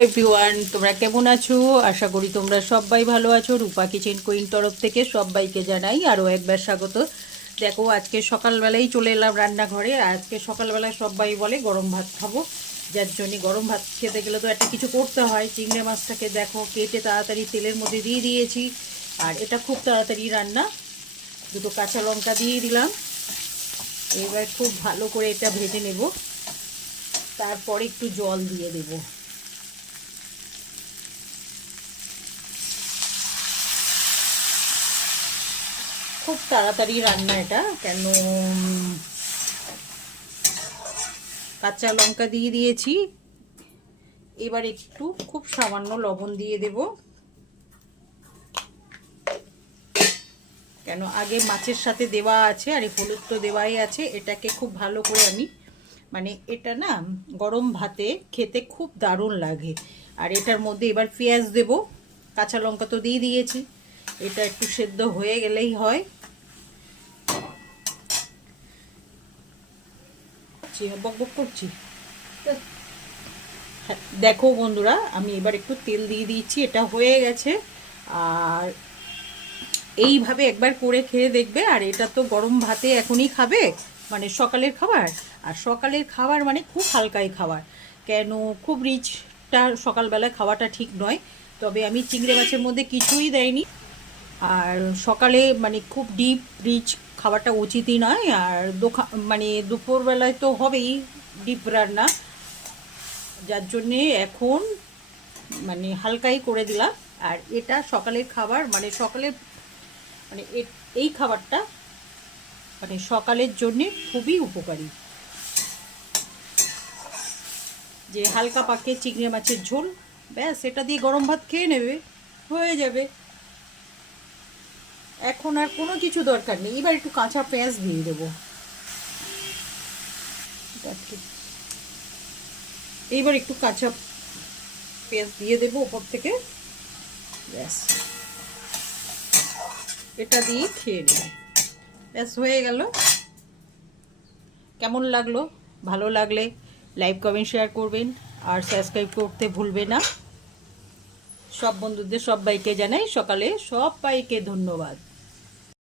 Everyone, তোমরা কেমন আছো? আশা করি তোমরা সবাই ভালো আছো। রূপা কিচেন কুইন তরফ থেকে সবাইকে জানাই আরও একবার স্বাগত। দেখো, আজকে সকালবেলায় চলে এলাম রান্নাঘরে। আজকে সকালবেলায় সবাই বলে গরম ভাত খাবো, যার জন্যে গরম ভাত খেতে গেলে তো একটা কিছু করতে হয়। চিংড়ি মাছটাকে দেখো কেটে তাড়াতাড়ি তেলের মধ্যে দিয়ে দিয়েছি, আর এটা খুব তাড়াতাড়ি রান্না। দুটো কাঁচা লঙ্কা দিয়ে দিলাম। এবার খুব ভালো করে এটা ভেজে নেব, তারপরে একটু জল দিয়ে দেবো। খুব তাড়াতাড়ি রান্না এটা, কেন কাঁচা লঙ্কা দিয়ে দিয়েছি। এবার একটু খুব সামান্য লবণ দিয়ে দেব, কেন আগে মাছের সাথে দেওয়া আছে আর হলুদ তো দেওয়াই আছে। এটাকে খুব ভালো করে আমি এটা না গরম ভাতে খেতে খুব দারুণ লাগে। আর এটার মধ্যে এবার পেঁয়াজ দেব, কাঁচা লঙ্কা তো দিয়ে দিয়েছি। এটা একটু সেদ্ধ হয়ে গেলেই হয়। বক বক করছি। দেখো বন্ধুরা, আমি এবার একটু তেল দিয়ে দিয়েছি, এটা হয়ে গেছে। আর এইভাবে একবার করে খেয়ে দেখবে। আর এটা তো গরম ভাতে এখনই খাবে, সকালের খাবার। আর সকালের খাবার খুব হালকাই খাবার, কেন খুব রিচটা সকালবেলায় খাওয়াটা ঠিক নয়। তবে আমি চিংড়ি মাছের মধ্যে কিছুই দেয়নি। আর সকালে খুব ডিপ রিচ খাবারটা উচিতই নয়। আর দুপুরবেলায় তো হবেই ডিপ রান্না, যার জন্যে এখন হালকাই করে দিলাম। আর এটা সকালের খাবার, সকালের এই খাবারটা সকালের জন্যে খুবই উপকারী। যে হালকা পাকে চিংড়ি মাছের ঝোল, ব্যাস এটা দিয়ে গরম ভাত খেয়ে নেবে, হয়ে যাবে। এখন আর কোনো কিছু দরকার নেই। এবার একটু কাঁচা পেঁয়াজ দিয়ে দেবো। এইবার একটু কাঁচা পেঁয়াজ দিয়ে দেবো ওপর থেকে, ব্যাস এটা দিয়ে খেয়ে নেবে, ব্যাস হয়ে গেল। কেমন লাগলো? ভালো লাগলে লাইক কমেন্ট শেয়ার করবেন, আর সাবস্ক্রাইব করতে ভুলবে না। সব বন্ধুদের সবাইকে জানাই সকালে সবাইকে ধন্যবাদ।